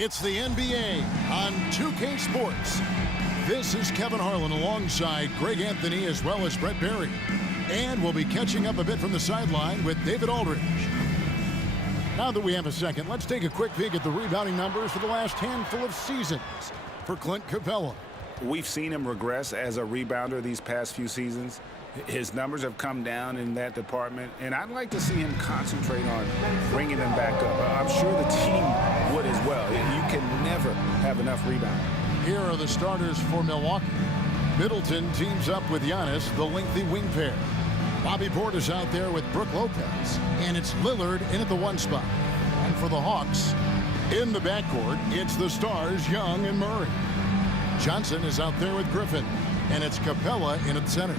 It's the NBA on 2K Sports. This is Kevin Harlan alongside Greg Anthony as well as Brett Berry. And we'll be catching up a bit from the sideline with David Aldridge. Now that we have a second, let's take a quick peek at the rebounding numbers for the last handful of seasons for Clint Capella. We've seen him regress as a rebounder these past few seasons. His numbers have come down in that department, and I'd like to see him concentrate on bringing them back up. I'm sure the team would as well. You can never have enough rebounding. Here are the starters for Milwaukee. Middleton teams up with Giannis, the lengthy wing pair. Bobby Portis out there with Brook Lopez, and it's Lillard in at the 1 spot. And for the Hawks, in the backcourt, it's the stars Young and Murray. Johnson is out there with Griffin, and it's Capella in at center.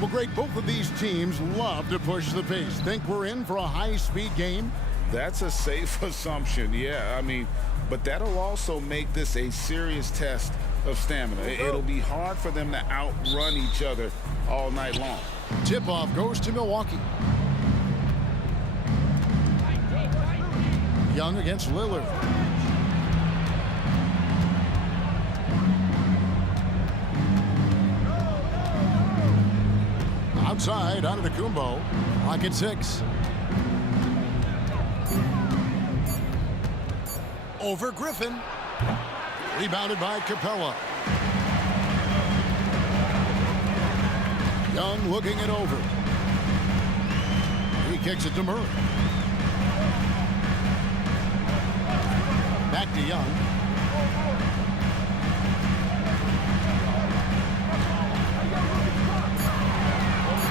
Well, Greg, both of these teams love to push the pace. Think we're in for a high-speed game? That's a safe assumption, yeah. I mean, but that'll also make this a serious test of stamina. It'll be hard for them to outrun each other all night long. Tip-off goes to Milwaukee. Young against Lillard. Outside, out of the Kumbo. Clock at 6. Over Griffin. Rebounded by Capella. Young looking it over. He kicks it to Murray. Back to Young.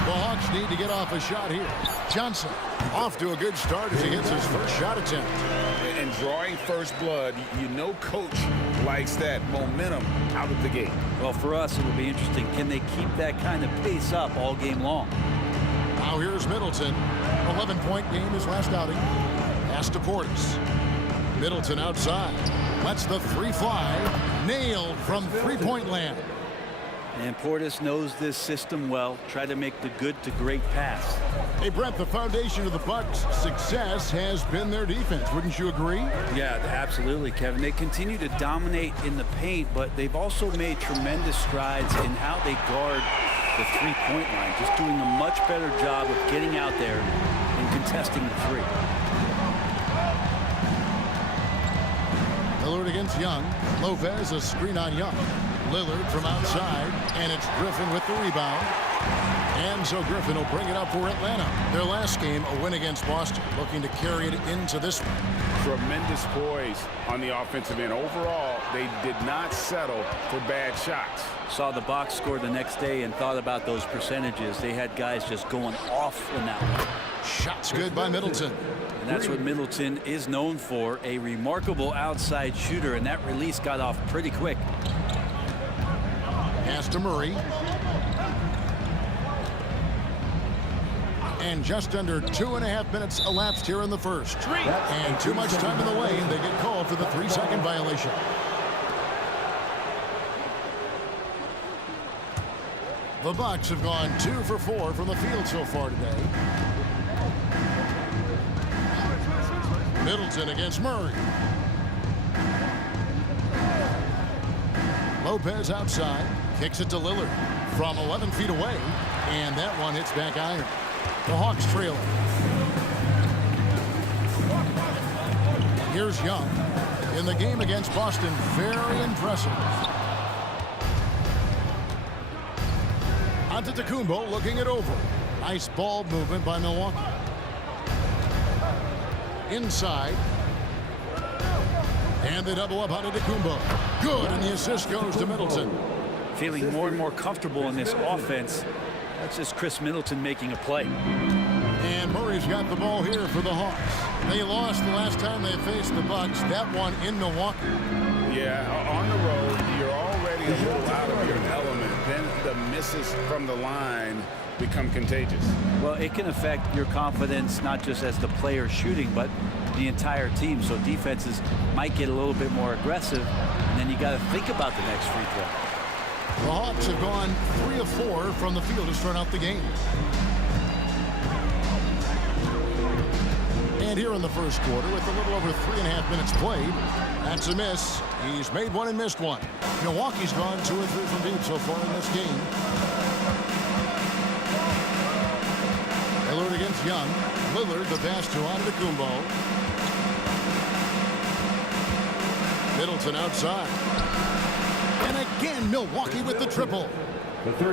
The Hawks need to get off a shot here. Johnson off to a good start as he gets his first shot attempt. And drawing first blood, you know coach likes that momentum out of the gate. Well, for us, it will be interesting. Can they keep that kind of pace up all game long? Now here's Middleton. 11-point game his last outing. Pass to Portis. Middleton outside. Lets the three fly. Nailed from three-point land. And Portis knows this system well. Try to make the good to great pass. Hey, Brett, the foundation of the Bucks' success has been their defense. Wouldn't you agree? Yeah, absolutely, Kevin. They continue to dominate in the paint, but they've also made tremendous strides in how they guard the three-point line. Just doing a much better job of getting out there and contesting the three. Lillard against Young. Lopez, a screen on Young. Lillard from outside, and it's Griffin with the rebound. And so Griffin will bring it up for Atlanta. Their last game, a win against Boston, looking to carry it into this one. Tremendous poise on the offensive end. Overall, they did not settle for bad shots. Saw the box score the next day and thought about those percentages. They had guys just going off in that one. Shots good by Middleton. And that's what Middleton is known for, a remarkable outside shooter, and that release got off pretty quick. Pass to Murray. And just under 2.5 minutes elapsed here in the first. And too much time in the lane. They get called for the 3-second violation. The Bucks have gone 2 for 4 from the field so far today. Middleton against Murray. Lopez outside. Kicks it to Lillard from 11 feet away. And that one hits back iron. The Hawks trailing. Here's Young. In the game against Boston, very impressive. Antetokounmpo looking it over. Nice ball movement by Milwaukee. Inside. And they double up Antetokounmpo. Good, and the assist goes to Middleton. Feeling more and more comfortable in this offense. That's just Chris Middleton making a play. And Murray's got the ball here for the Hawks. They lost the last time they faced the Bucks. That one in Milwaukee. Yeah, on the road, you're already a little out of your element. Then the misses from the line become contagious. Well, it can affect your confidence, not just as the player shooting, but the entire team. So defenses might get a little bit more aggressive, and then you got to think about the next free throw. The Hawks have gone 3 of 4 from the field to start out the game. And here in the first quarter, with a little over 3.5 minutes played, that's a miss. He's made one and missed one. Milwaukee's gone 2 or 3 from deep so far in this game. Lillard against Young. Lillard, the pass to Antetokounmpo. Middleton outside. And again, Milwaukee with the triple.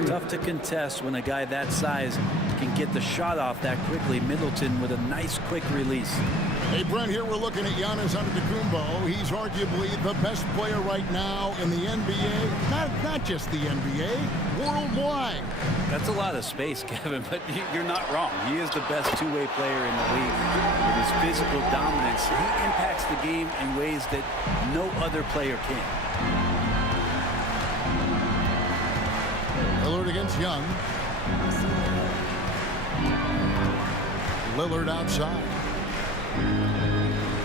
Tough to contest when a guy that size can get the shot off that quickly. Middleton with a nice quick release. Hey, Brent, here we're looking at Giannis Antetokounmpo. He's arguably the best player right now in the NBA. Not just the NBA, worldwide. That's a lot of space, Kevin, but you're not wrong. He is the best two-way player in the league. With his physical dominance, he impacts the game in ways that no other player can. Lillard against Young. Lillard outside.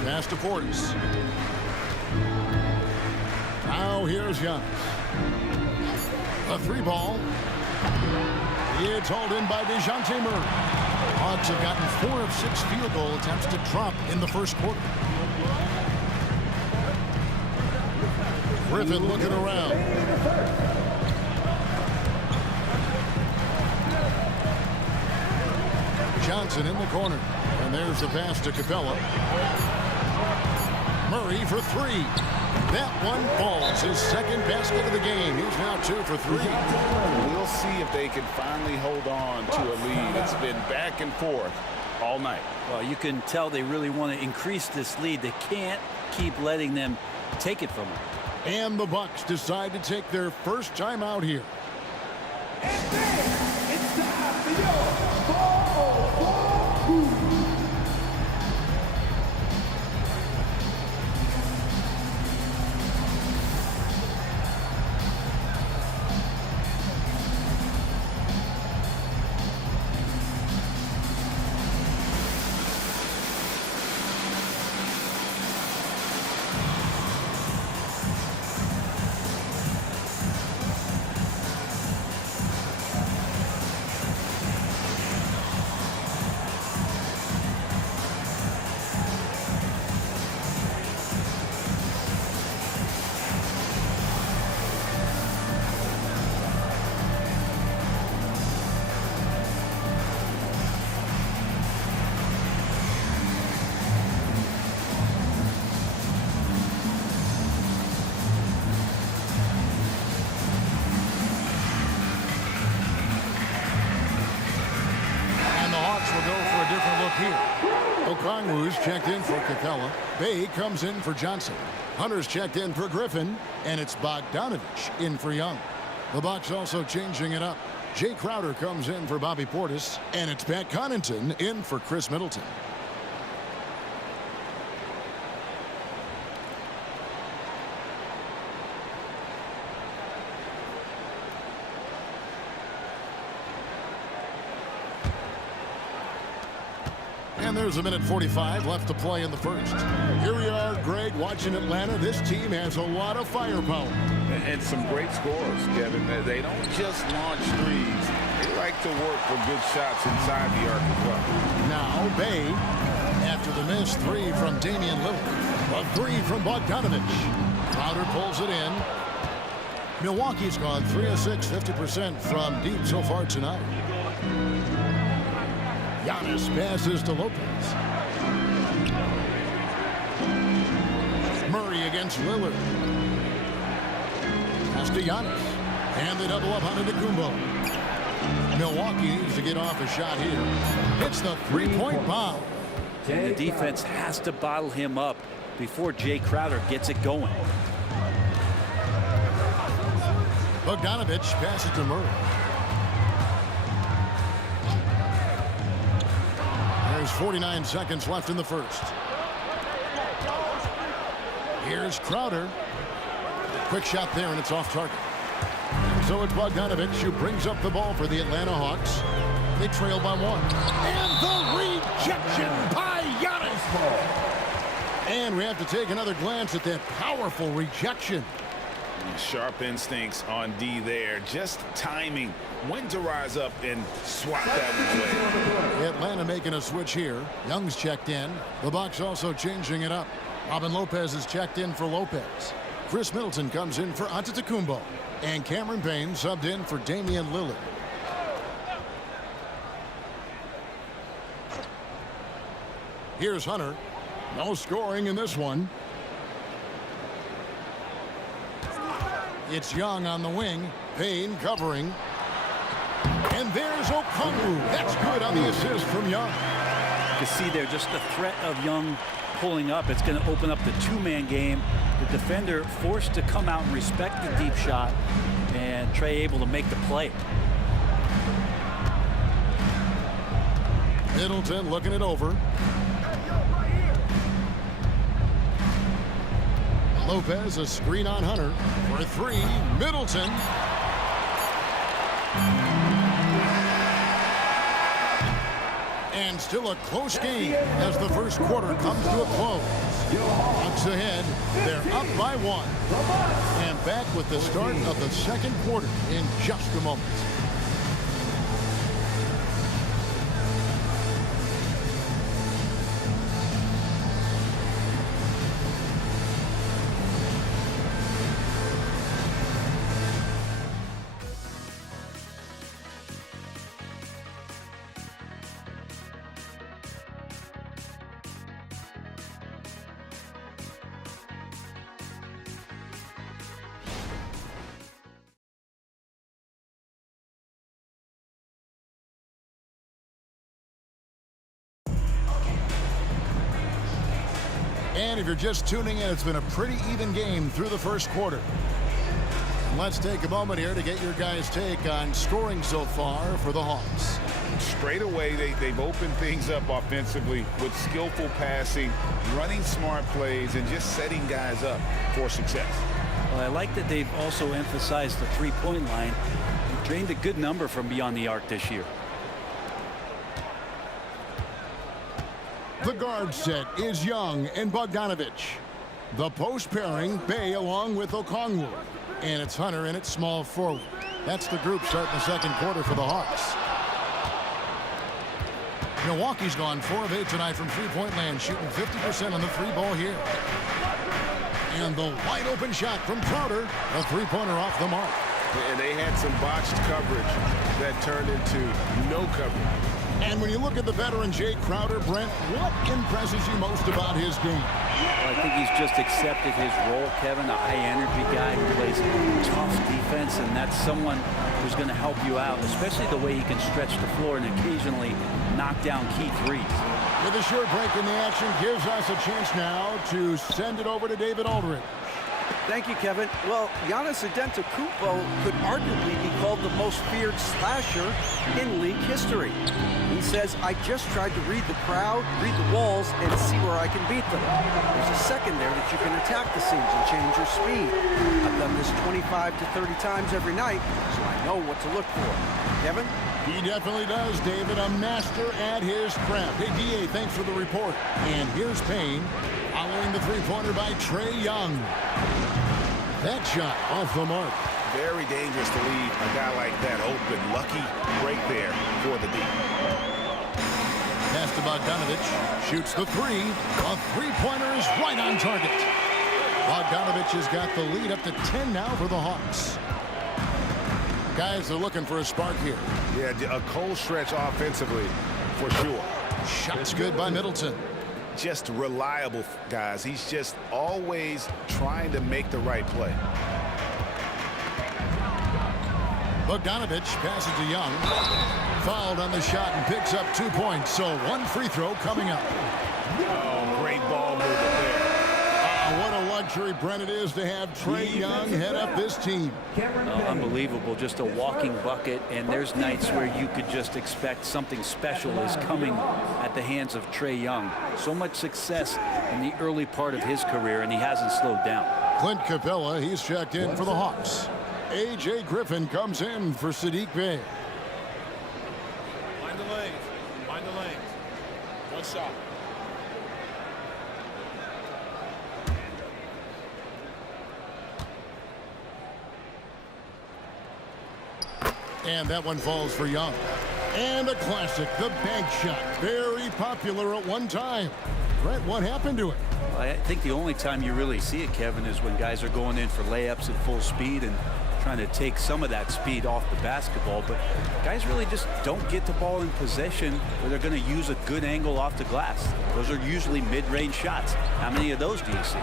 Pass to Portis. Now here's Giannis. A 3-ball. It's hauled in by DeJounte Murray. Hawks have gotten 4 of 6 field goal attempts to drop in the first quarter. Griffin looking around. Johnson in the corner. And there's the pass to Capella. Murray for 3. That one falls. His second basket of the game. He's now 2 for 3. We'll see if they can finally hold on to a lead. It's been back and forth all night. Well, you can tell they really want to increase this lead. They can't keep letting them take it from them. And the Bucks decide to take their first time out here. And then it's time for your ball. Okongwu's checked in for Capella. Bay comes in for Johnson. Hunter's checked in for Griffin. And it's Bogdanovich in for Young. The Bucks also changing it up. Jay Crowder comes in for Bobby Portis. And it's Pat Connaughton in for Chris Middleton. And there's a minute 45 left to play in the first. Here we are, Greg, watching Atlanta. This team has a lot of firepower. And some great scores, Kevin. They don't just launch threes. They like to work for good shots inside the arc as well. Now Bay, after the missed 3 from Damian Lillard. A 3 from Bogdanovich. Crowder pulls it in. Milwaukee's gone 3 of 6, 50% from deep so far tonight. Giannis passes to Lopez. Murray against Lillard. Pass to Giannis. And they double up on Antetokounmpo. Milwaukee needs to get off a shot here. It's the 3-point bomb. And the defense has to bottle him up before Jay Crowder gets it going. Bogdanovich passes to Murray. There's 49 seconds left in the first. Here's Crowder. Quick shot there, and it's off target. So it's Bogdanovich who brings up the ball for the Atlanta Hawks. They trail by 1. And the rejection by Giannis. And we have to take another glance at that powerful rejection. Sharp instincts on D there. Just timing when to rise up and swat that one away. Atlanta making a switch here. Young's checked in. The Bucks also changing it up. Robin Lopez is checked in for Lopez. Chris Middleton comes in for Antetokounmpo. And Cameron Payne subbed in for Damian Lillard. Here's Hunter. No scoring in this one. It's Young on the wing. Payne covering. And there's Okongwu. That's good on the assist from Young. You can see there just the threat of Young pulling up. It's going to open up the two-man game. The defender forced to come out and respect the deep shot. And Trey able to make the play. Middleton looking it over. Lopez, a screen on Hunter for three. Middleton. And still a close game as the first quarter comes to a close. Bucks ahead. They're up by one. And back with the start of the second quarter in just a moment. And if you're just tuning in, it's been a pretty even game through the first quarter. Let's take a moment here to get your guys' take on scoring so far for the Hawks. Straight away, they've opened things up offensively with skillful passing, running smart plays, and just setting guys up for success. Well, I like that they've also emphasized the three-point line. They've drained a good number from beyond the arc this year. The guard set is Young and Bogdanovich. The post pairing, Bey along with Okongwu. And it's Hunter in at small forward. That's the group starting the second quarter for the Hawks. Milwaukee's gone 4 of 8 tonight from three-point land, shooting 50% on the free ball here. And the wide open shot from Crowder, a three-pointer off the mark. And they had some botched coverage that turned into no coverage. And when you look at the veteran Jay Crowder, Brent, what impresses you most about his game? Well, I think he's just accepted his role, Kevin, a high-energy guy who plays tough defense, and that's someone who's going to help you out, especially the way he can stretch the floor and occasionally knock down key threes. With a short break in the action, gives us a chance now to send it over to David Aldridge. Thank you, Kevin. Well, Giannis Antetokounmpo could arguably be called the most feared slasher in league history. He says, I just tried to read the crowd, read the walls, and see where I can beat them. There's a second there that you can attack the seams and change your speed. I've done this 25 to 30 times every night, so I know what to look for. Kevin? He definitely does, David. A master at his craft. Hey, D.A., thanks for the report. And here's Payne, following the three-pointer by Trey Young. That shot off the mark. Very dangerous to leave a guy like that open. Lucky break there for the D. Pass to Bogdanovich. Shoots the three. A three-pointer is right on target. Bogdanovich has got the lead up to 10 now for the Hawks. Guys are looking for a spark here. Yeah, a cold stretch offensively for sure. Shot's good by Middleton. Just reliable, guys. He's just always trying to make the right play. Bogdanovich passes to Young. Fouled on the shot and picks up 2 points. So one free throw coming up. Oh, great ball movement there. What a luxury, Brent, it is to have Trey Young head up this team. Unbelievable, just a walking bucket, and there's nights where you could just expect something special is coming at the hands of Trey Young. So much success in the early part of his career, and he hasn't slowed down. Clint Capella, he's checked in for the Hawks. A.J. Griffin comes in for Sadiq Bey. Find the lanes. Find the lanes. One shot. And that one falls for Young. And a classic, the bank shot. Very popular at one time. Brett, what happened to it? I think the only time you really see it, Kevin, is when guys are going in for layups at full speed and trying to take some of that speed off the basketball. But guys really just don't get the ball in possession where they're going to use a good angle off the glass. Those are usually mid-range shots. How many of those do you see?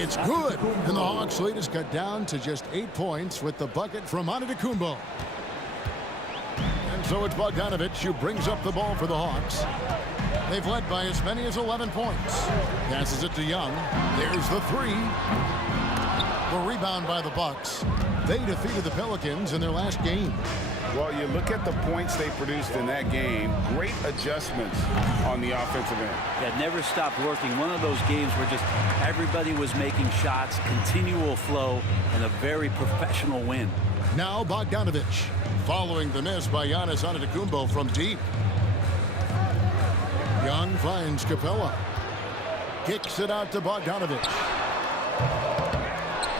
It's good. And the Hawks lead is cut down to just 8 points with the bucket from Antetokounmpo. And so it's Bogdanovic who brings up the ball for the Hawks. They've led by as many as 11 points. Passes it to Young. There's the three. The rebound by the Bucks. They defeated the Pelicans in their last game. Well, you look at the points they produced in that game. Great adjustments on the offensive end. That never stopped working. One of those games where just everybody was making shots, continual flow, and a very professional win. Now Bogdanovic, following the miss by Giannis Antetokounmpo from deep. Young finds Capella. Kicks it out to Bogdanovic.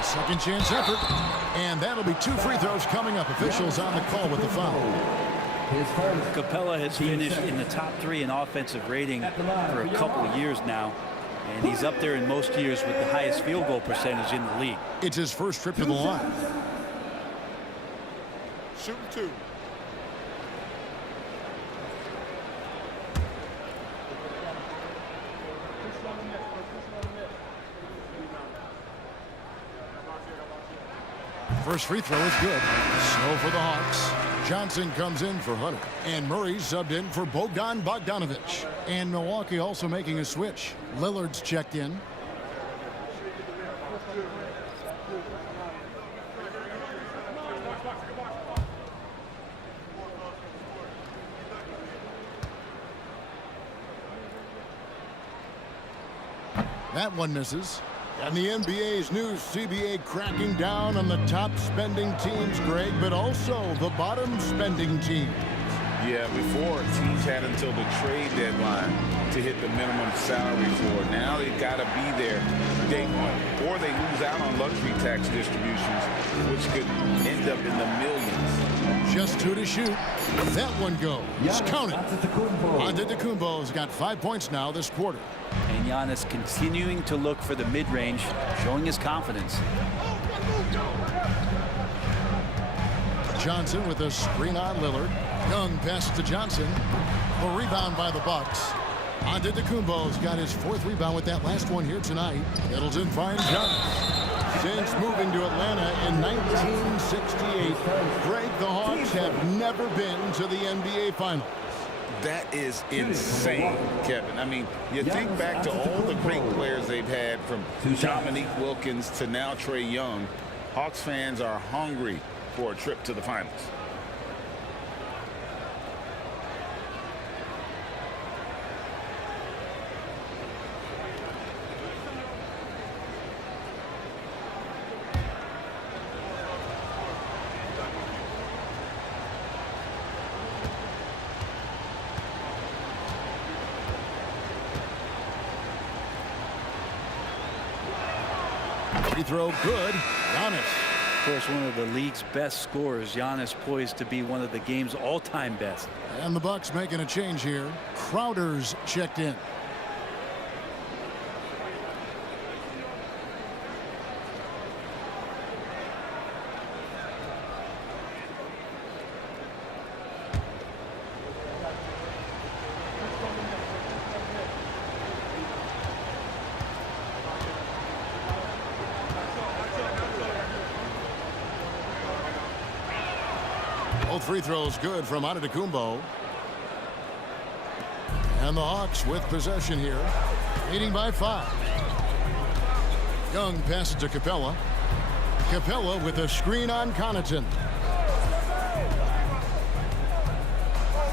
Second chance effort. And that'll be 2 free throws coming up. Officials on the call with the foul. Capella has finished in the top 3 in offensive rating for a couple of years now. And he's up there in most years with the highest field goal percentage in the league. It's his first trip to the line. Shooting 2. First free throw is good. So for the Hawks, Johnson comes in for Hunter. And Murray subbed in for Bogdan Bogdanovic. And Milwaukee also making a switch. Lillard's checked in. That one misses. And the NBA's new CBA cracking down on the top spending teams, Greg, but also the bottom spending teams. Yeah, before teams had until the trade deadline to hit the minimum salary floor. Now they've got to be there day one, or they lose out on luxury tax distributions, which could end up in the millions. Just 2 to shoot. That one goes. Count it. Antetokounmpo's got 5 points now this quarter. And Giannis continuing to look for the mid-range, showing his confidence. Johnson with a screen on Lillard. Young pass to Johnson. A rebound by the Bucks. Antetokounmpo's got his 4th rebound with that last one here tonight. Middleton finds Giannis. Since moving to Atlanta in 1968, Greg, the Hawks have never been to the NBA Finals. That is insane, Kevin. I mean, you think back to all the great players they've had, from Dominique Wilkins to now Trae Young. Hawks fans are hungry for a trip to the finals. Free throw good. Giannis. Of course, one of the league's best scorers. Giannis poised to be one of the game's all-time best. And the Bucks making a change here. Crowder's checked in. Both free throws good from Antetokounmpo. And the Hawks with possession here, leading by 5. Young passes to Capella. Capella with a screen on Connaughton.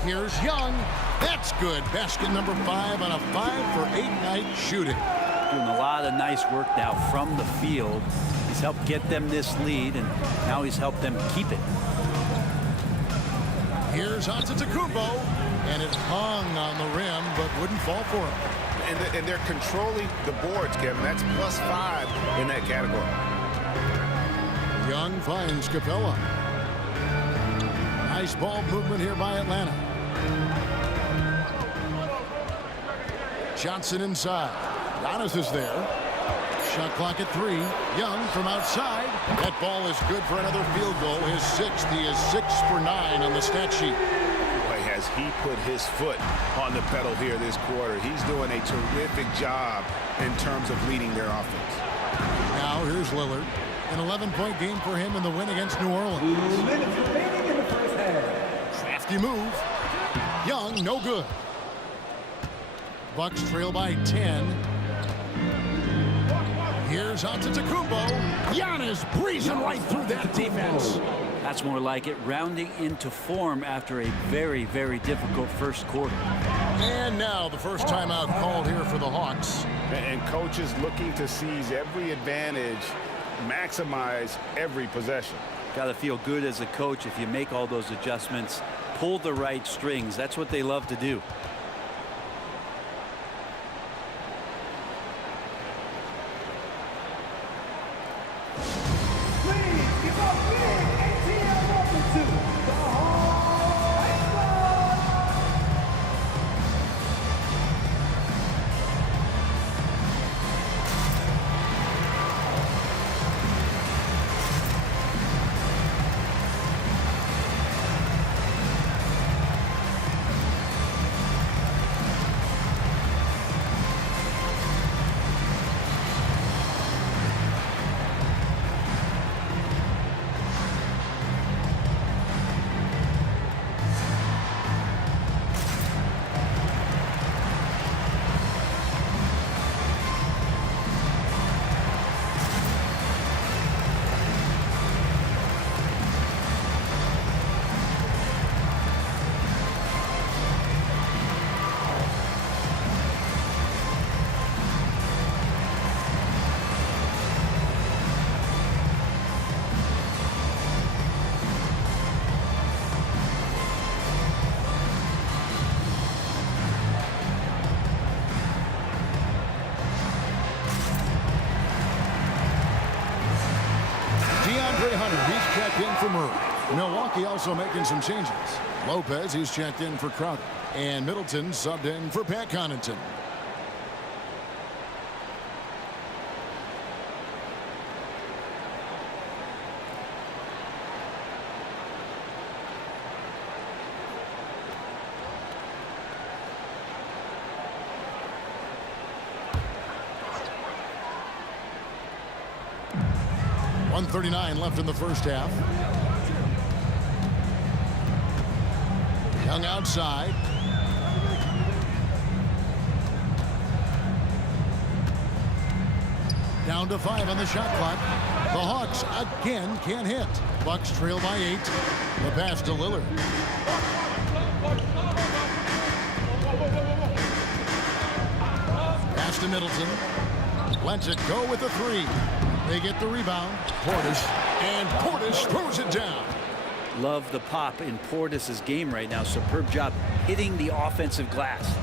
Here's Young. That's good. Basket number 5 on a 5-for-8 night shooting. Doing a lot of nice work now from the field. He's helped get them this lead, and now he's helped them keep it. Here's Antetokounmpo, and it hung on the rim, but wouldn't fall for him. And they're controlling the boards, Kevin. That's +5 in that category. Young finds Capella. Nice ball movement here by Atlanta. Johnson inside. Giannis is there. Shot clock at 3. Young from outside. That ball is good for another field goal. His 6th. He is 6 for 9 on the stat sheet. Boy, has he put his foot on the pedal here this quarter. He's doing a terrific job in terms of leading their offense. Now here's Lillard. An 11-point game for him in the win against New Orleans. 2 minutes remaining in the first half. Crafty move. Young, no good. Bucks trail by 10. Here's Antetokounmpo. Giannis breezing right through that defense. That's more like it, rounding into form after a very, very difficult first quarter. And now the first timeout called here for the Hawks. And coaches looking to seize every advantage, maximize every possession. Got to feel good as a coach if you make all those adjustments, pull the right strings. That's what they love to do. He's checked in for Murray. Milwaukee also making some changes. Lopez, he's checked in for Crowder. And Middleton subbed in for Pat Connaughton. .139 left in the first half. Young outside. Down to 5 on the shot clock. The Hawks again can't hit. Bucks trail by 8. The pass to Lillard. Pass to Middleton. Lets it go with a 3. They get the rebound. Portis. And Portis throws it down. Love the pop in Portis' game right now. Superb job hitting the offensive glass.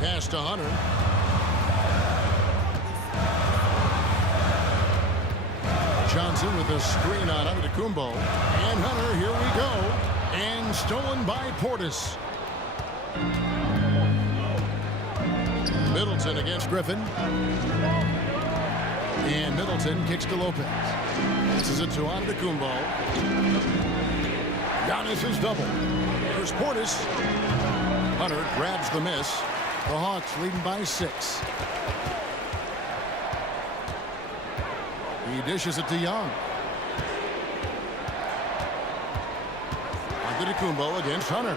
Pass to Hunter. Johnson with a screen on Antetokounmpo. And Hunter, here we go. And stolen by Portis. Middleton against Griffin. And Middleton kicks to Lopez. This is it to Antetokounmpo. Giannis is double. Here's Portis. Hunter grabs the miss. The Hawks leading by 6. He dishes it to Young. Antetokounmpo against Hunter.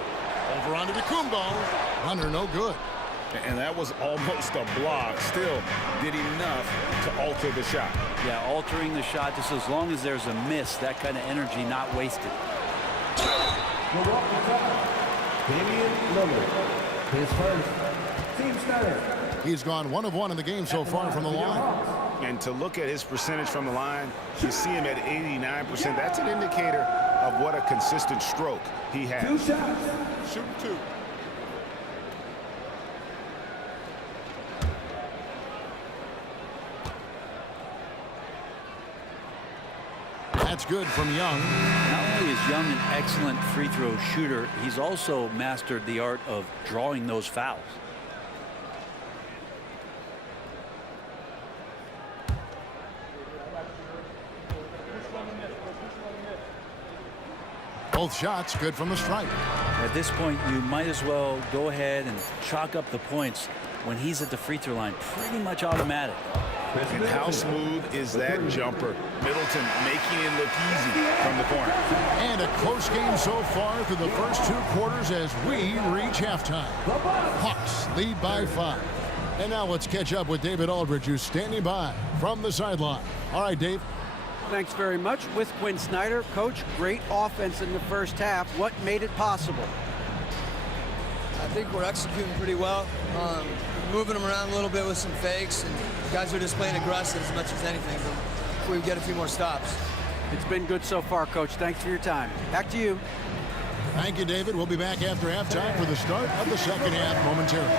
Over Antetokounmpo. Hunter no good. And that was almost a block. Still did enough to alter the shot. Yeah, altering the shot just as long as there's a miss. That kind of energy not wasted. Milwaukee foul. Damian Lillard. His first. Team starter. He's gone 1 of 1 in the game so far from the line. And to look at his percentage from the line, you see him at 89%. That's an indicator of what a consistent stroke he has. 2 shots. Shoot 2. That's good from Young. Not only is Young an excellent free throw shooter, he's also mastered the art of drawing those fouls. Both shots good from the stripe. At this point, you might as well go ahead and chalk up the points when he's at the free throw line. Pretty much automatic. And how smooth is that jumper? Middleton making it look easy from the corner. And a close game so far through the first 2 quarters as we reach halftime. Hawks lead by 5. And now let's catch up with David Aldridge, who's standing by from the sideline. All right, Dave. Thanks very much. With Quinn Snyder, Coach, great offense in the first half. What made it possible? I think we're executing pretty well. Moving them around a little bit with some fakes, and guys are just playing aggressive as much as anything. But we get a few more stops. It's been good so far, Coach. Thanks for your time. Back to you. Thank you, David. We'll be back after halftime for the start of the second half momentarily.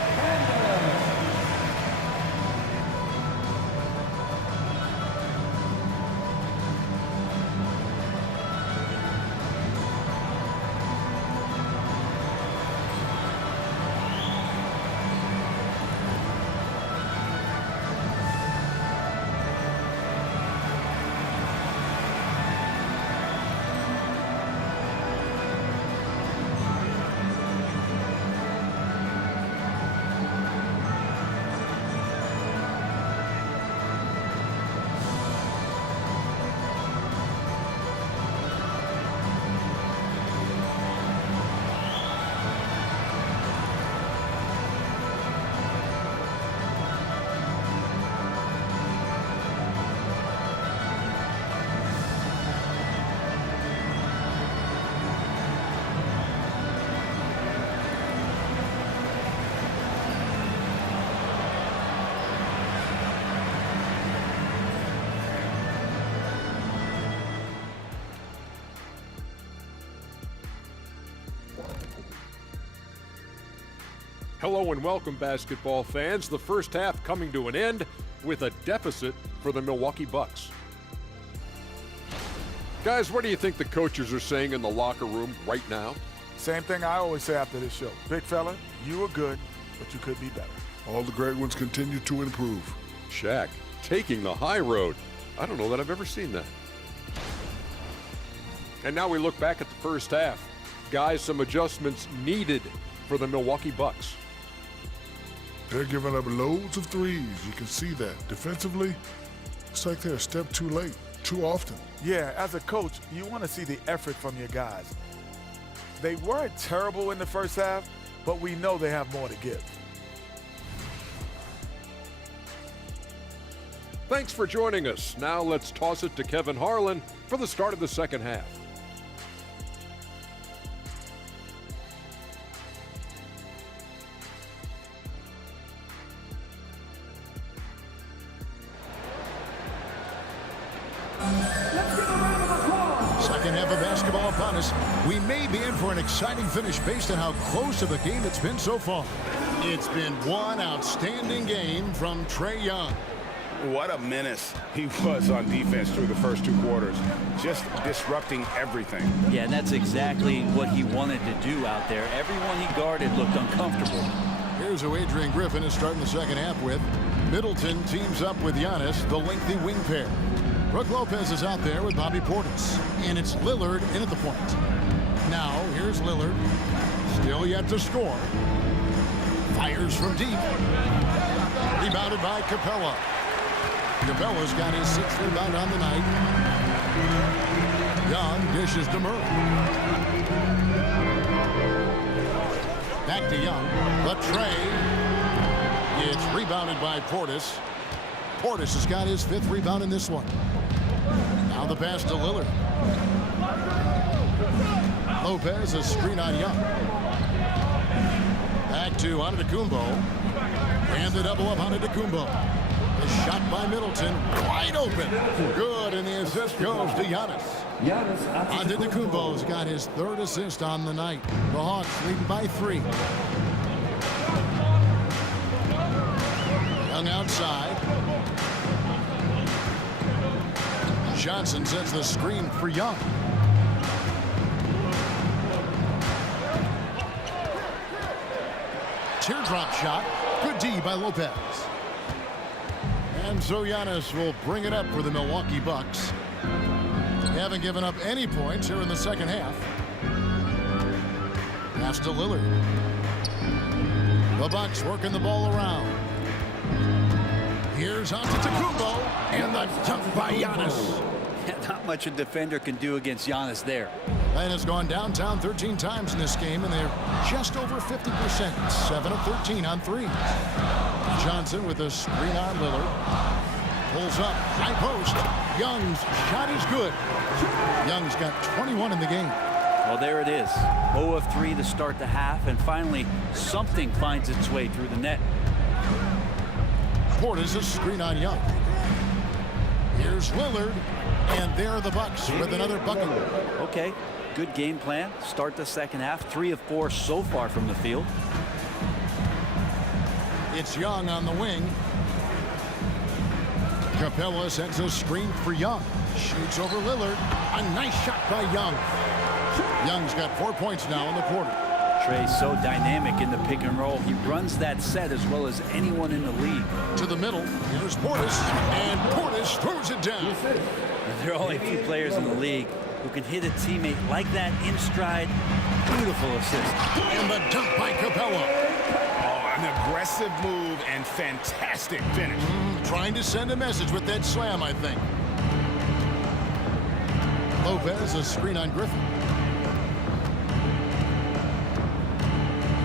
Hello and welcome, basketball fans. The first half coming to an end with a deficit for the Milwaukee Bucks. Guys, what do you think the coaches are saying in the locker room right now? Same thing I always say after this show. Big fella, you were good, but you could be better. All the great ones continue to improve. Shaq taking the high road. I don't know that I've ever seen that. And now we look back at the first half. Guys, some adjustments needed for the Milwaukee Bucks. They're giving up loads of threes. You can see that. Defensively, it's like they're a step too late, too often. Yeah, as a coach, you want to see the effort from your guys. They weren't terrible in the first half, but we know they have more to give. Thanks for joining us. Now let's toss it to Kevin Harlan for the start of the second half. Second half of basketball upon us. We may be in for an exciting finish based on how close of a game it's been so far. It's been one outstanding game from Trae Young. What a menace he was on defense through the first 2 quarters. Just disrupting everything. Yeah, and that's exactly what he wanted to do out there. Everyone he guarded looked uncomfortable. Here's who Adrian Griffin is starting the second half with. Middleton teams up with Giannis, the lengthy wing pair. Brook Lopez is out there with Bobby Portis. And it's Lillard in at the point. Now, here's Lillard. Still yet to score. Fires from deep. Rebounded by Capella. Capella's got his 6th rebound on the night. Young dishes to Murray. Back to Young. But Trae. It's rebounded by Portis. Portis has got his 5th rebound in this one. Now the pass to Lillard. Lopez, a screen on Young. Back to Antetokounmpo. And the double up Antetokounmpo. The shot by Middleton. Wide open. Good, and the assist goes to Giannis. Antetokounmpo's got his 3rd assist on the night. The Hawks leading by 3. Young outside. Johnson sets the screen for Young. Teardrop shot. Good D by Lopez. And so Giannis will bring it up for the Milwaukee Bucks. They haven't given up any points here in the second half. Pass to Lillard. The Bucks working the ball around. Here's Antetokounmpo, and the dunk by Giannis. Not much a defender can do against Giannis there. And has gone downtown 13 times in this game, and they're just over 50%. 7 of 13 on threes. Johnson with a screen on Lillard. Pulls up, high post. Young's shot is good. Young's got 21 in the game. Well, there it is. 0 of 3 to start the half, and finally something finds its way through the net. Portis a screen on Young. Here's Lillard, and there are the Bucks with another bucket. Okay, good game plan. Start the second half. 3 of 4 so far from the field. It's Young on the wing. Capella sends a screen for Young. Shoots over Lillard. A nice shot by Young. Young's got 4 points now in the quarter. Trey's so dynamic in the pick and roll. He runs that set as well as anyone in the league. To the middle. Here's Portis. And Portis throws it down. There are only a few players in the league who can hit a teammate like that in stride. Beautiful assist. And the dunk by Capella. Oh, an aggressive move and fantastic finish. Trying to send a message with that slam, I think. Lopez a screen on Griffin.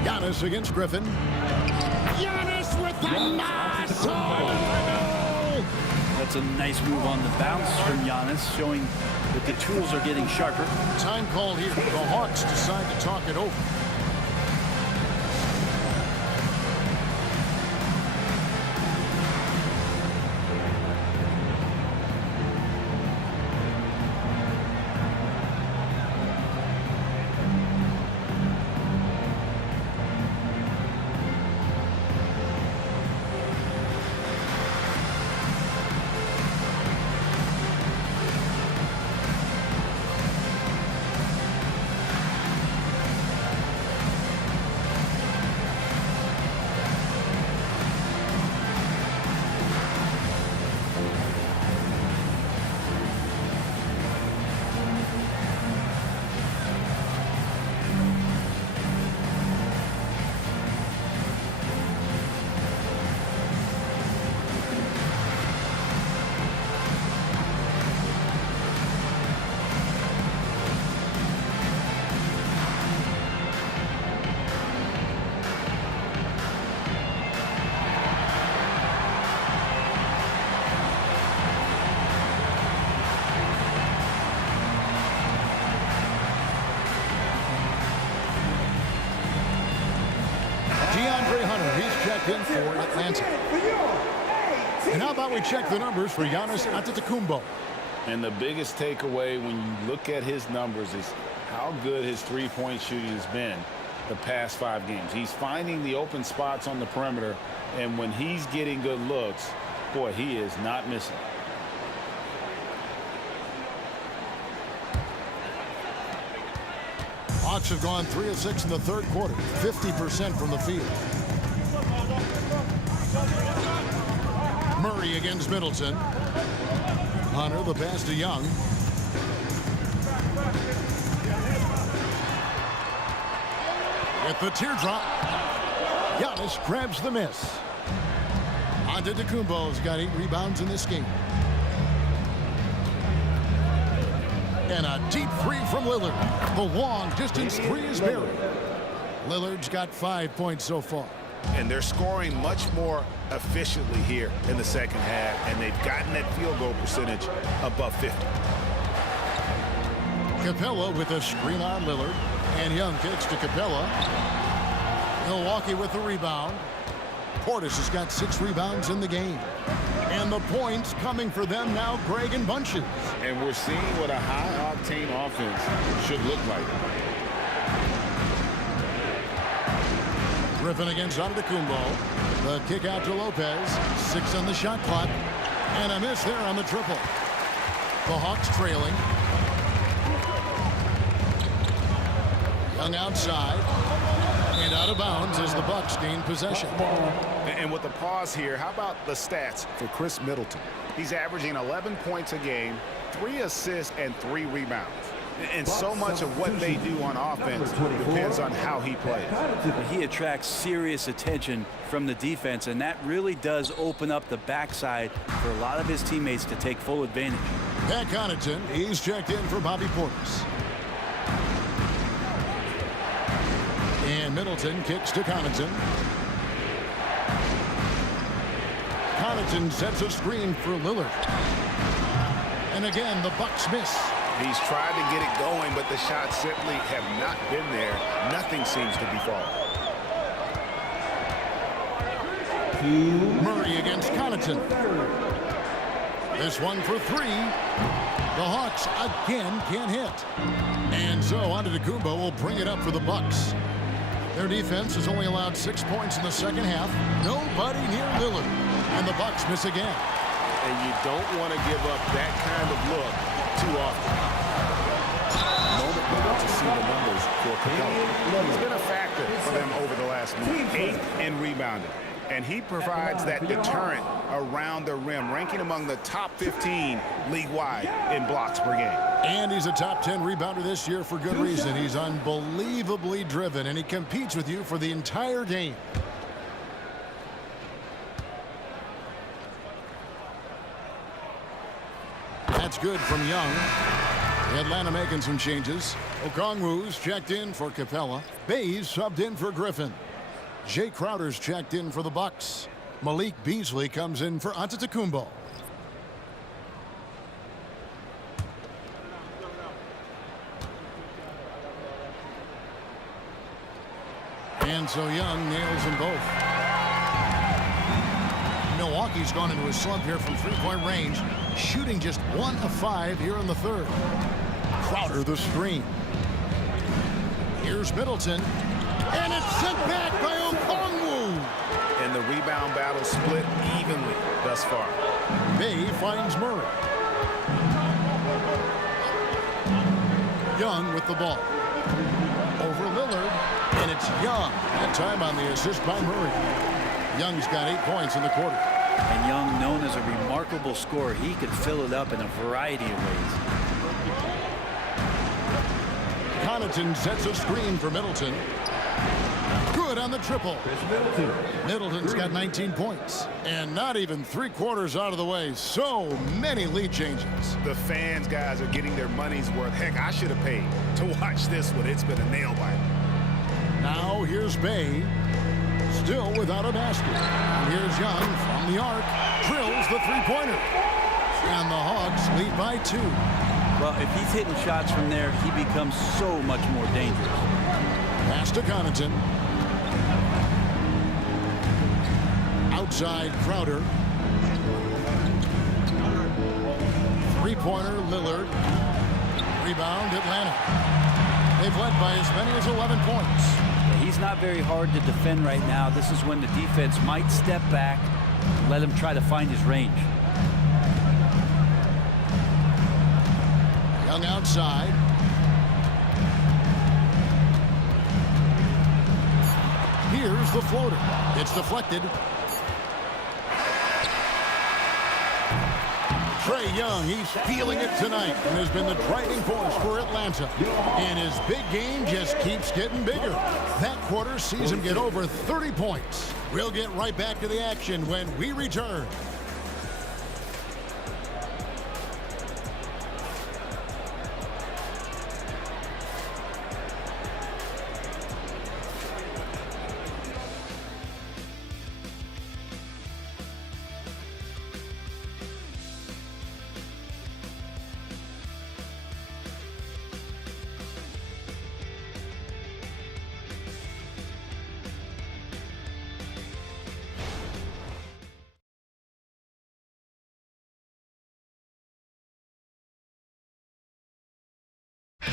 Giannis against Griffin. Giannis with the muscle! That's a nice move on the bounce from Giannis, showing that the tools are getting sharper. Time call here. The Hawks decide to talk it over. In for Atlanta. And how about we check the numbers for Giannis Antetokounmpo? And the biggest takeaway when you look at his numbers is how good his three-point shooting has been the past 5 games. He's finding the open spots on the perimeter, and when he's getting good looks, boy, he is not missing. Hawks have gone 3 of 6 in the third quarter, 50% from the field. Murray against Middleton. Hunter the pass to Young. With the teardrop. Giannis grabs the miss. Antetokounmpo's got 8 rebounds in this game. And a deep 3 from Lillard. The long distance 3 is buried. Lillard's got 5 points so far. And they're scoring much more efficiently here in the second half, and they've gotten that field goal percentage above 50. Capella with a screen on Lillard, and Young kicks to Capella. Milwaukee with the rebound. Portis has got 6 rebounds in the game. And the points coming for them now, Greg in bunches. And we're seeing what a high-octane offense should look like. Griffin against Antetokounmpo. The kick out to Lopez. 6 on the shot clock. And a miss there on the triple. The Hawks trailing. Young outside. And out of bounds as the Bucks gain possession. And with the pause here, how about the stats for Chris Middleton? He's averaging 11 points a game, 3 assists, and 3 rebounds. And so much of what they do on offense depends on how he plays. He attracts serious attention from the defense, and that really does open up the backside for a lot of his teammates to take full advantage. Pat Connaughton, he's checked in for Bobby Portis. And Middleton kicks to Connaughton. Connaughton sets a screen for Lillard. And again, the Bucks miss. He's tried to get it going, but the shots simply have not been there. Nothing seems to be falling. Murray against Connaughton. This one for 3. The Hawks again can't hit. And so Antetokounmpo will bring it up for the Bucks. Their defense has only allowed 6 points in the second half. Nobody near Lillard. And the Bucks miss again. And you don't want to give up that kind of look too often. Moment now to see the numbers for Capella. He's been a factor for them over the last month. 8th in rebounding. And he provides that deterrent around the rim, ranking among the top 15 league-wide in blocks per game. And he's a top 10 rebounder this year for good reason. He's unbelievably driven, and he competes with you for the entire game. That's good from Young. Atlanta making some changes. Okongwu's checked in for Capella. Bays subbed in for Griffin. Jay Crowder's checked in for the Bucks. Malik Beasley comes in for Antetokounmpo. And so Young nails them both. Milwaukee's gone into a slump here from three-point range, shooting just 1 of 5 here in the third. Crowder the screen. Here's Middleton. And it's sent back by Okongwu. And the rebound battle split evenly thus far. Bay finds Murray. Young with the ball. Over Lillard. And it's Young. That time on the assist by Murray. Young's got 8 points in the quarter. And Young, known as a remarkable scorer, he could fill it up in a variety of ways. Connaughton sets a screen for Middleton. Good on the triple. Middleton's got 19 points. And not even 3/4 out of the way. So many lead changes. The fans, guys, are getting their money's worth. Heck, I should have paid to watch this one. It's been a nail biter. Now here's Bay. Still without a basket. And here's Young from the arc. Drills the three-pointer. And the Hawks lead by 2. Well, if he's hitting shots from there, he becomes so much more dangerous. Pass to Connaughton. Outside Crowder. Three-pointer Lillard. Rebound Atlanta. They've led by as many as 11 points. He's not very hard to defend right now. This is when the defense might step back, let him try to find his range. Young outside. Here's the floater. It's deflected. Trae Young, he's feeling it tonight and has been the driving force for Atlanta. And his big game just keeps getting bigger. That quarter sees him get over 30 points. We'll get right back to the action when we return.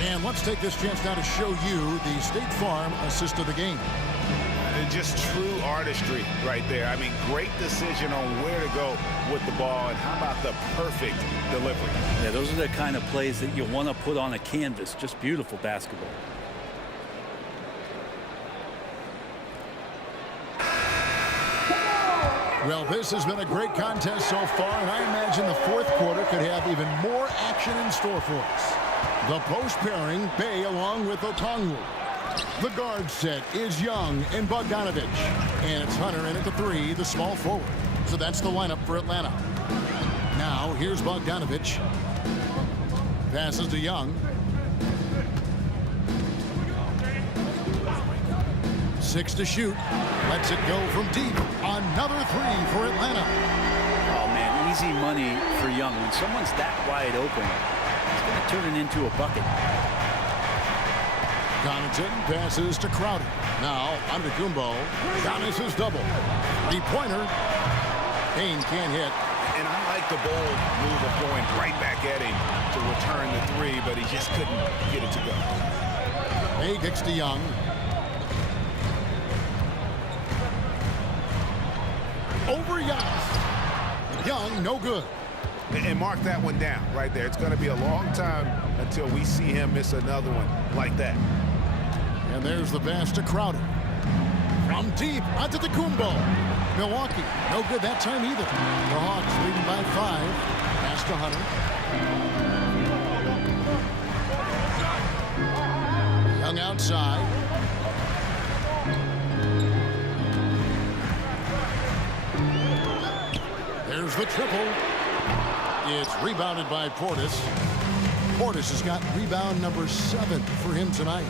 And let's take this chance now to show you the State Farm assist of the game. Just true artistry right there. I mean, great decision on where to go with the ball, and how about the perfect delivery? Yeah, those are the kind of plays that you want to put on a canvas. Just beautiful basketball. Well, this has been a great contest so far, and I imagine the fourth quarter could have even more action in store for us. The post pairing, Bay along with Okongwu. The guard set is Young and Bogdanovich. And it's Hunter in at the 3, the small forward. So that's the lineup for Atlanta. Now, here's Bogdanovich. Passes to Young. 6 to shoot. Lets it go from deep. Another 3 for Atlanta. Oh, man, easy money for Young. When someone's that wide open, it's going to turn it into a bucket. Connaughton passes to Crowder. Now, Antetokounmpo. Giannis' double. Three-pointer. Payne can't hit. And I like the bold move of going right back at him to return the 3, but he just couldn't get it to go. Bay kicks to Young. Over Giannis. Young, no good. And mark that one down right there. It's going to be a long time until we see him miss another one like that. And there's the pass to Crowder. From deep, Antetokounmpo. Milwaukee, no good that time either. The Hawks leading by 5. Pass to Hunter. Young outside. There's the triple. It's rebounded by Portis. Portis has got rebound number 7 for him tonight.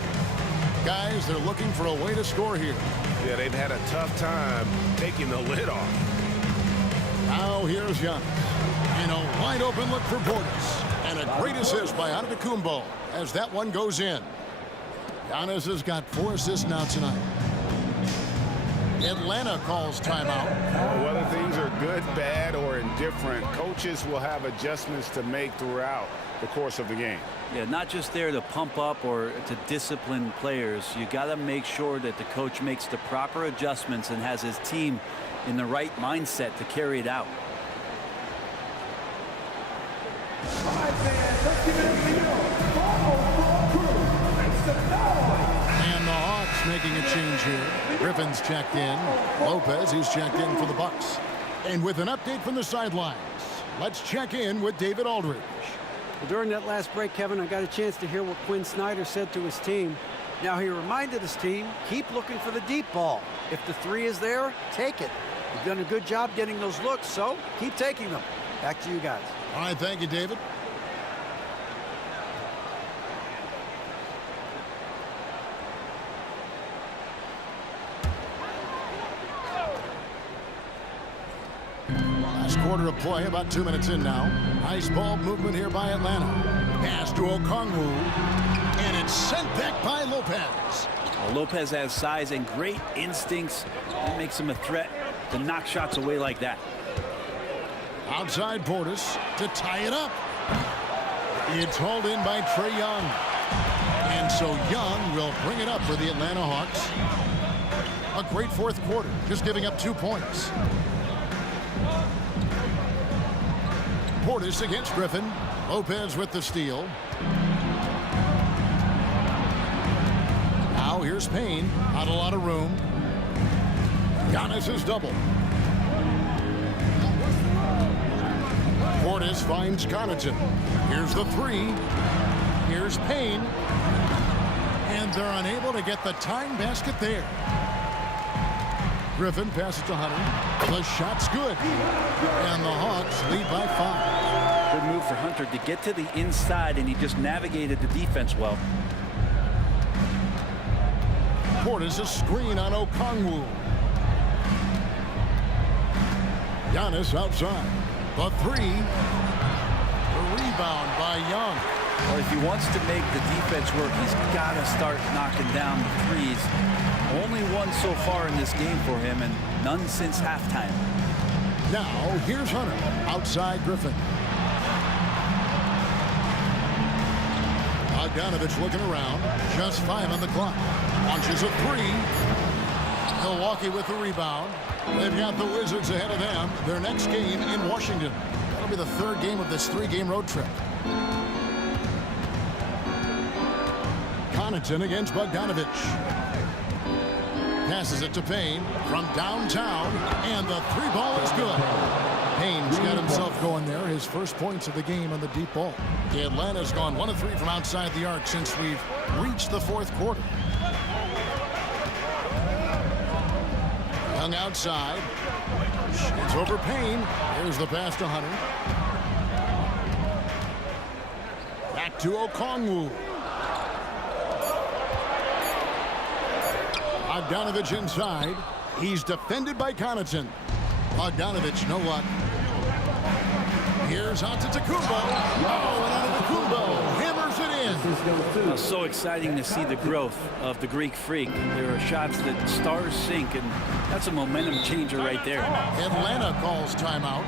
Guys, they're looking for a way to score here. Yeah, they've had a tough time taking the lid off. Now here's Young. In a wide open look for Portis. And a great assist by Antetokounmpo as that one goes in. Giannis has got 4 assists now tonight. Atlanta calls timeout. Whether things are good, bad, or indifferent, coaches will have adjustments to make throughout the course of the game. Yeah, not just there to pump up or to discipline players. You got to make sure that the coach makes the proper adjustments and has his team in the right mindset to carry it out. And the Hawks making a change here. Griffin's checked in. Lopez, who's checked in for the Bucks. And with an update from the sidelines, let's check in with David Aldridge. Well, during that last break, Kevin, I got a chance to hear what Quinn Snyder said to his team. Now, he reminded his team, keep looking for the deep ball. If the 3 is there, take it. You've done a good job getting those looks, so keep taking them. Back to you guys. All right, thank you, David. Last quarter of play, about 2 minutes in now. Nice ball movement here by Atlanta. Pass to Okongwu, and it's sent back by Lopez. Well, Lopez has size and great instincts. That makes him a threat to knock shots away like that. Outside Portis to tie it up. It's hauled in by Trae Young. And so Young will bring it up for the Atlanta Hawks. A great fourth quarter, just giving up 2 points. Portis against Griffin. Lopez with the steal. Now here's Payne. Not a lot of room. Giannis is double. Portis finds Connaughton. Here's the 3. Here's Payne. And they're unable to get the tying basket there. Griffin passes to Hunter. The shot's good. And the Hawks lead by 5. Good move for Hunter to get to the inside, and he just navigated the defense well. Portis a screen on Okongwu. Giannis outside. The 3. The rebound by Young. Well, if he wants to make the defense work, he's got to start knocking down the threes. Only one so far in this game for him, and none since halftime. Now, here's Hunter. Outside Griffin. Bogdanovich looking around. Just 5 on the clock. Launches a 3. Milwaukee with the rebound. They've got the Wizards ahead of them. Their next game in Washington. That'll be the third game of this 3-game road trip. Connaughton against Bogdanovich. Passes it to Payne from downtown, and the 3-ball is good. Payne's got himself going there. His first points of the game on the deep ball. Atlanta's gone 1 of 3 from outside the arc since we've reached the fourth quarter. Young outside. It's over Payne. Here's the pass to Hunter. Back to Okongwu. Bogdanovich inside. He's defended by Connaughton. Bogdanovich, no luck. Here's Antetokounmpo. Oh, and Antetokounmpo hammers it in. So exciting to see the growth of the Greek Freak. There are shots that stars sink, and that's a momentum changer right there. Atlanta calls timeout.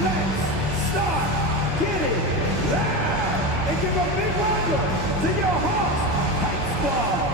Let's start getting loud and give a big welcome to your Hawks High Squad.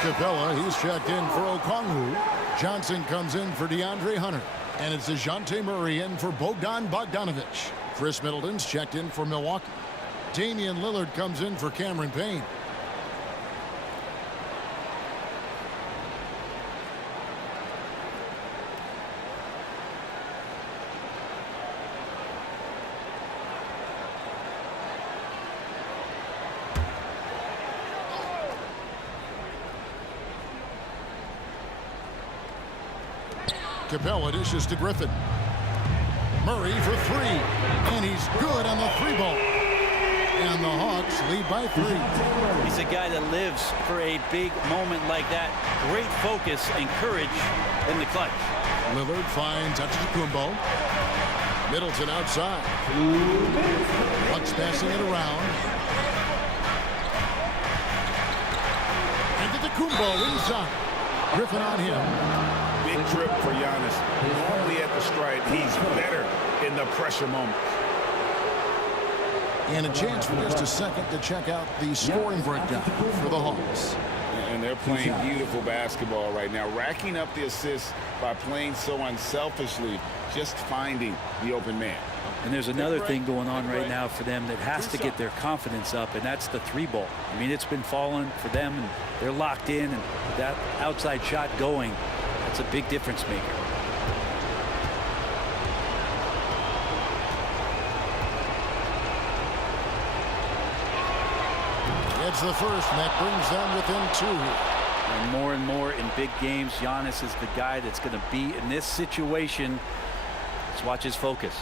Capella, he's checked in for Okongwu. Johnson comes in for DeAndre Hunter. And it's DeJounte Murray in for Bogdan Bogdanovich. Chris Middleton's checked in for Milwaukee. Damian Lillard comes in for Cameron Payne. Capella dishes to Griffin. Murray for 3. And he's good on the 3-ball. And the Hawks lead by 3. He's a guy that lives for a big moment like that. Great focus and courage in the clutch. Lillard finds Antetokounmpo. Middleton outside. Bucks passing it around. Antetokounmpo inside. Griffin on him. Big trip for Giannis. Only at the stripe. He's better in the pressure moments. And a chance for just a second to check out the scoring breakdown for the Hawks. And they're playing beautiful basketball right now, racking up the assists by playing so unselfishly, just finding the open man. And there's another thing going on right now for them that has to get their confidence up, and that's the 3-ball. I mean, it's been falling for them, and they're locked in, and that outside shot going, that's a big difference maker. It's the first, and that brings them within 2. And more in big games, Giannis is the guy that's going to be in this situation. Let's watch his focus.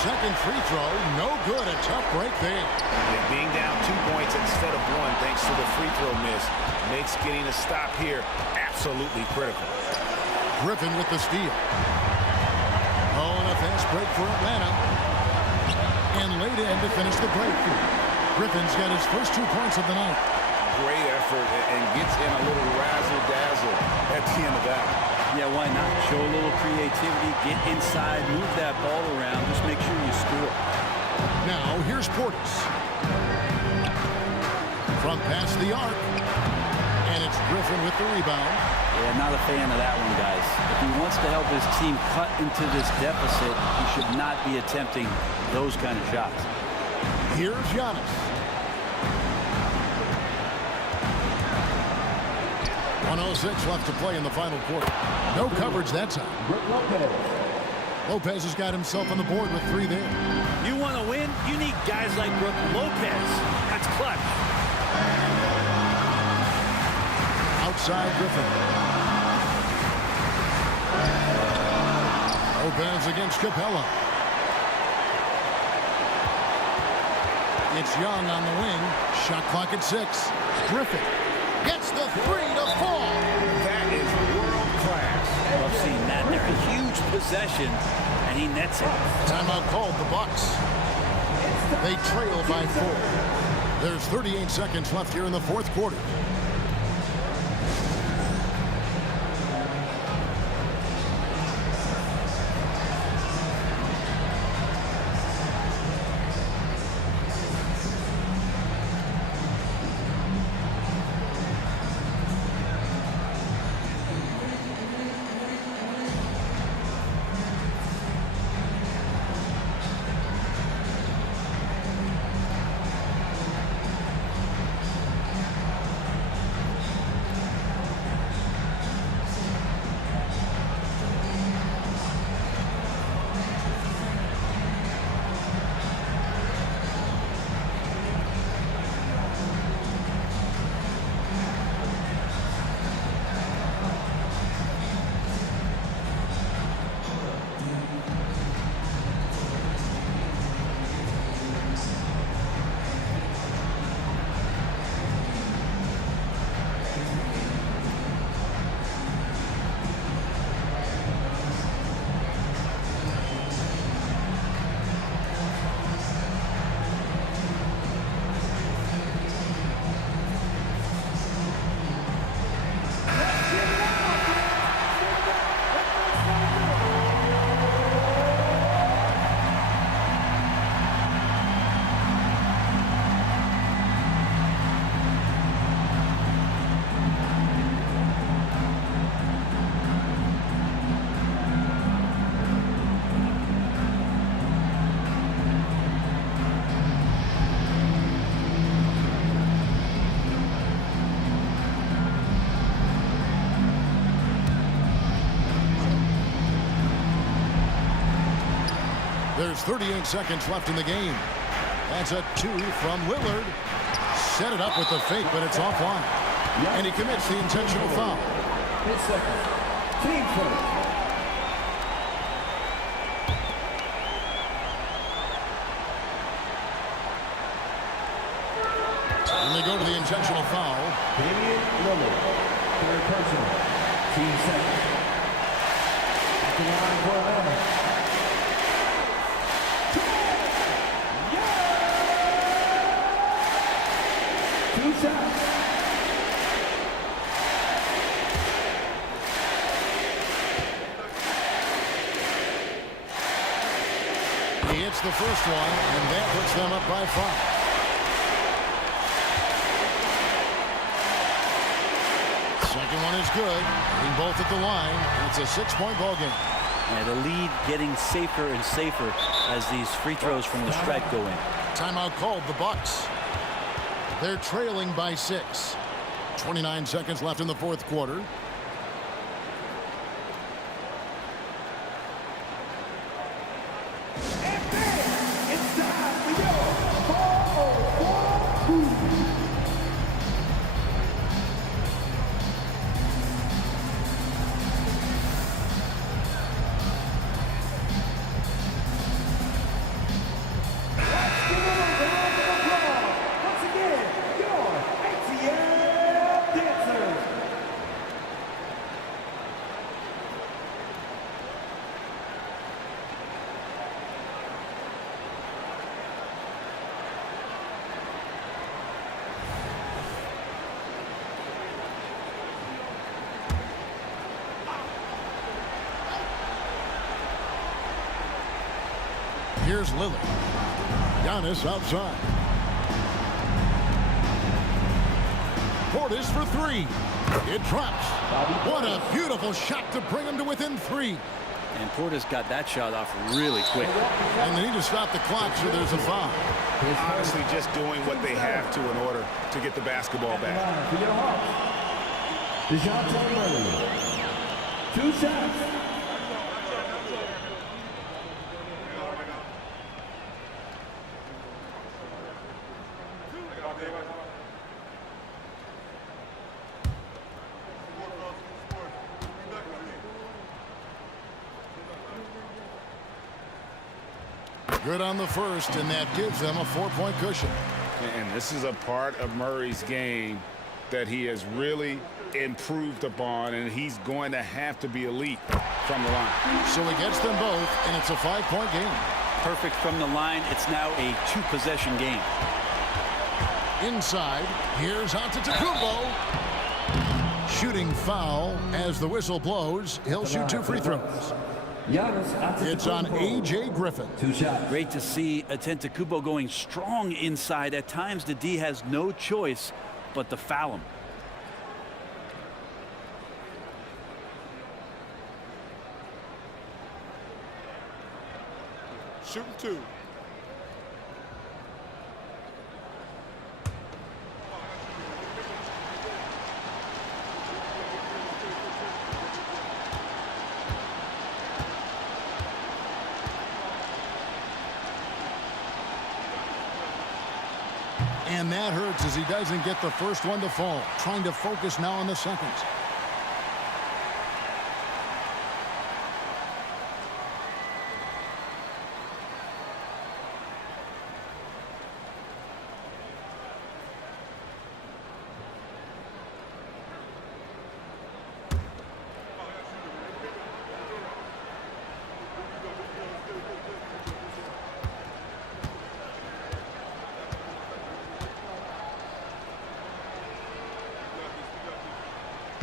second free throw, no good. A tough break there. Yeah, being down 2 points instead of 1 thanks to the free throw miss makes getting a stop here absolutely critical. Griffin with the steal. Oh, and a fast break for Atlanta. And laid in to finish the break. Griffin's got his first 2 points of the night. Great effort and gets in a little razzle-dazzle at the end of that. Yeah, why not? Show a little creativity, get inside, move that ball around, just make sure you score. Now, here's Portis. From past the arc. And it's Griffin with the rebound. Yeah, not a fan of that one, guys. If he wants to help his team cut into this deficit, he should not be attempting those kind of shots. Here's Giannis. 1:06 left to play in the final quarter. No coverage that time. Lopez has got himself on the board with 3 there. You want to win? You need guys like Brook Lopez. That's clutch. Outside Griffin. Lopez against Capella. It's Young on the wing. Shot clock at 6. Griffin gets the 3 to fall. That is world class. Love seeing that there. A huge possession, and he nets it. Timeout called the Bucks. They trail by 4. There's 38 seconds left here in the fourth quarter. There's 38 seconds left in the game. That's a 2 from Lillard. Set it up with the fake, but it's offline. And he commits the intentional foul. 10 seconds. Team foul. And they go to the intentional foul. Damian Lillard. Third personal. Team second. At the line for Atlanta. Two shots. He hits the first one, and that puts them up by 5. Second one is good. Hitting both at the line. It's a 6-point ball game. And the lead getting safer and safer as these free throws from the stripe go in. Timeout called the Bucks. They're trailing by 6. 29 seconds left in the fourth quarter. It's time to go. 4-4-2. Here's Lillard. Giannis outside. Portis for three. It drops. What a beautiful shot to bring him to within 3. And Portis got that shot off really quick. And they need to stop the clock, so there's a foul. Honestly, just doing what they have to in order to get the basketball back. DeJounte Murray. 2 shots. Good on the first, and that gives them a 4-point cushion. And this is a part of Murray's game that he has really improved upon, and he's going to have to be elite from the line. So he gets them both, and it's a 5-point game. Perfect from the line. It's now a 2-possession game. Inside, here's Antetokounmpo. Shooting foul as the whistle blows. He'll shoot 2 free throws. It's on A.J. Griffin. 2 shots. Great to see Antetokounmpo going strong inside. At times, the D has no choice but to foul him. Shooting 2. And that hurts as he doesn't get the first one to fall. Trying to focus now on the seconds.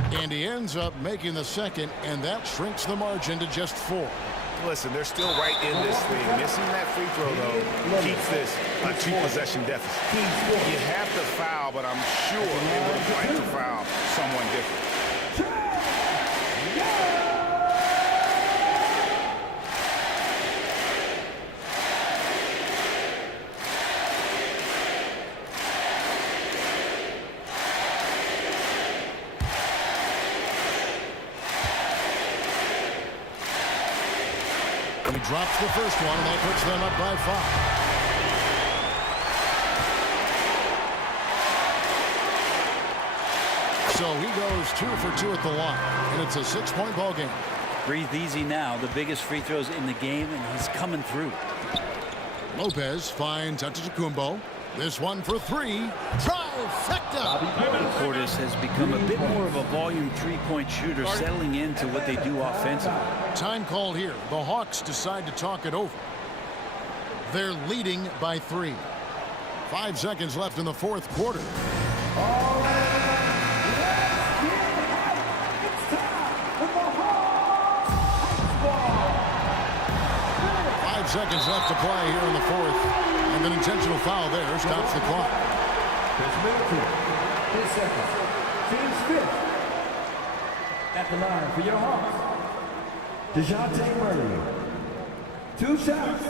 And he ends up making the second, and that shrinks the margin to just 4. Listen, they're still right in this thing. Missing that free throw, though, keeps this a 2-possession deficit. You have to foul, but I'm sure they would like to foul someone different. He drops the first one, and that puts them up by 5. So he goes 2 for 2 at the line, and it's a 6-point ball game. Breathe easy now. The biggest free throws in the game, and he's coming through. Lopez finds Antetokounmpo. This one for 3. Trifecta! Portis has become a bit more of a volume 3-point shooter, settling into what they do offensively. Time called here. The Hawks decide to talk it over. They're leading by 3. 5 seconds left in the 4th quarter. All right, let's get hype. It's time for the Hawks ball. 5 seconds left to play here in the 4th. And an intentional foul there stops the clock. Chris Middleton, 10 seconds. Team's 5th. At the line for your Hawks, DeJounte Murray. 2 shots.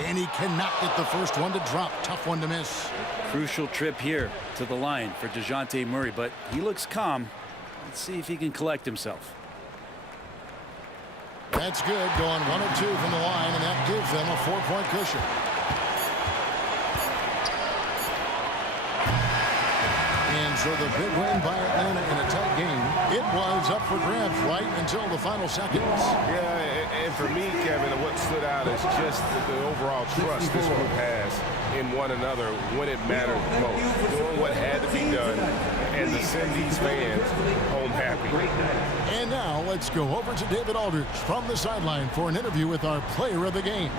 And he cannot get the first one to drop. Tough one to miss. Crucial trip here to the line for DeJounte Murray, but he looks calm. Let's see if he can collect himself. That's good. Going 1 of 2 from the line, and that gives them a 4-point cushion. And so the big win by Atlanta in a tight game. It was up for grabs right until the final seconds. Yeah, and for me, Kevin, what stood out is just the overall trust this group has in one another when it mattered most. Doing what had to be done and to send these fans home happy. And now let's go over to David Aldridge from the sideline for an interview with our player of the game.